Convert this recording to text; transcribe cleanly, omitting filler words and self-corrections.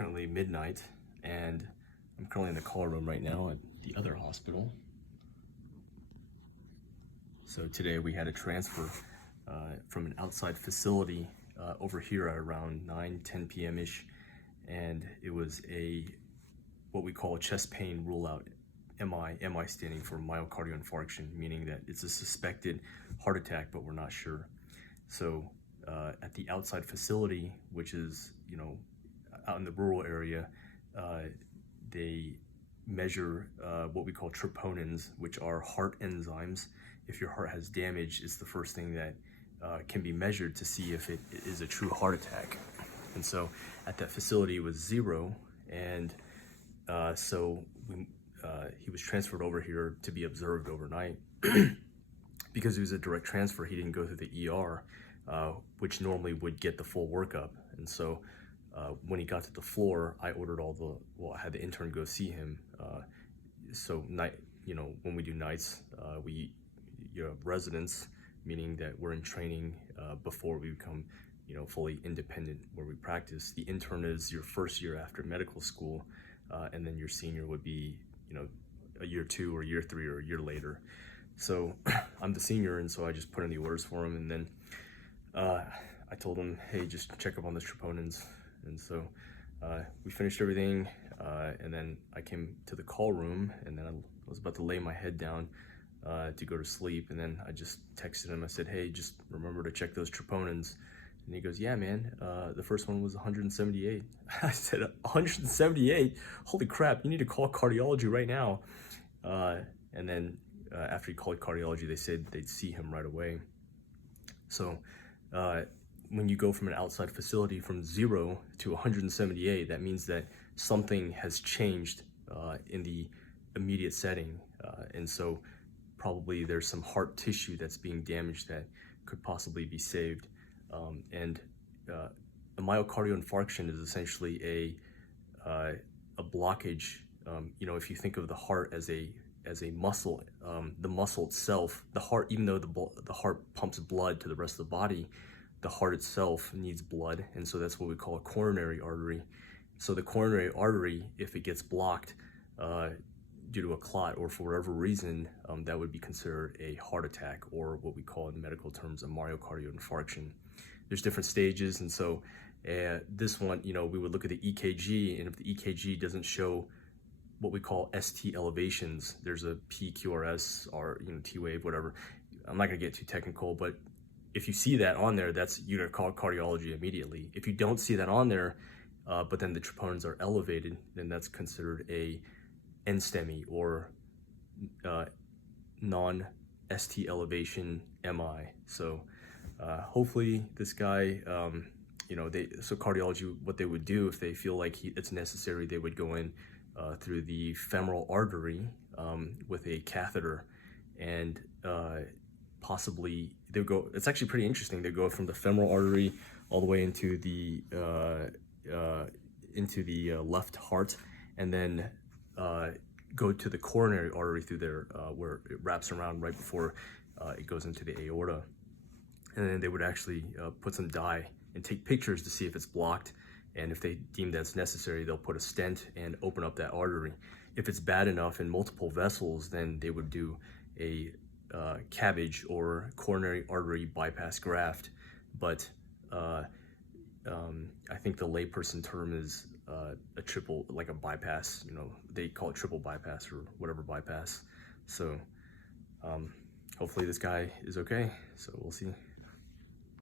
currently midnight, and I'm currently in the call room right now at the other hospital. So today we had a transfer from an outside facility over here at around 9-10 p.m.-ish, and it was what we call a chest pain rule out, MI standing for myocardial infarction, meaning that it's a suspected heart attack, but we're not sure. So at the outside facility, which is, out in the rural area, they measure what we call troponins, which are heart enzymes. If your heart has damage, it's the first thing that can be measured to see if it is a true heart attack. And so at that facility it was 0, and so he was transferred over here to be observed overnight. Because it was a direct transfer, he didn't go through the ER, which normally would get the full workup. And so when he got to the floor, I ordered I had the intern go see him. So when we do nights, we have residents, meaning that we're in training before we become, fully independent where we practice. The intern is your first year after medical school, and then your senior would be, a year 2 or year 3 or a year later. So I'm the senior, and so I just put in the orders for him, and then I told him, hey, just check up on the troponins. And so we finished everything, and then I came to the call room, and then I was about to lay my head down to go to sleep, and then I just texted him. I said, hey, just remember to check those troponins. And he goes, yeah, man, the first one was 178. I said, 178? Holy crap, you need to call cardiology right now. And then after he called cardiology, they said they'd see him right away. So when you go from an outside facility from 0 to 178, that means that something has changed in the immediate setting. And so probably there's some heart tissue that's being damaged that could possibly be saved. And a myocardial infarction is essentially a blockage. If you think of the heart as a muscle, the muscle itself, the heart, even though the heart pumps blood to the rest of the body, the heart itself needs blood, and so that's what we call a coronary artery. So the coronary artery, if it gets blocked due to a clot or for whatever reason, that would be considered a heart attack, or what we call in medical terms a myocardial infarction. There's different stages, and so this one, we would look at the EKG, and if the EKG doesn't show what we call ST elevations, there's a PQRS or T-wave, whatever. I'm not gonna get too technical, but if you see that on there, you gotta call cardiology immediately. If you don't see that on there, but then the troponins are elevated, then that's considered a Nstemi, or non-ST elevation MI. So hopefully this guy, so cardiology, what they would do if they feel like it's necessary, they would go in through the femoral artery with a catheter, and possibly they would go, it's actually pretty interesting, they go from the femoral artery all the way into the left heart, and then go to the coronary artery through there, where it wraps around right before it goes into the aorta. And then they would actually put some dye and take pictures to see if it's blocked, and if they deem that's necessary, they'll put a stent and open up that artery. If it's bad enough in multiple vessels, then they would do a CABG, or coronary artery bypass graft. But I think the layperson term is a triple, like a bypass. They call it triple bypass or whatever bypass. So hopefully this guy is okay. So we'll see.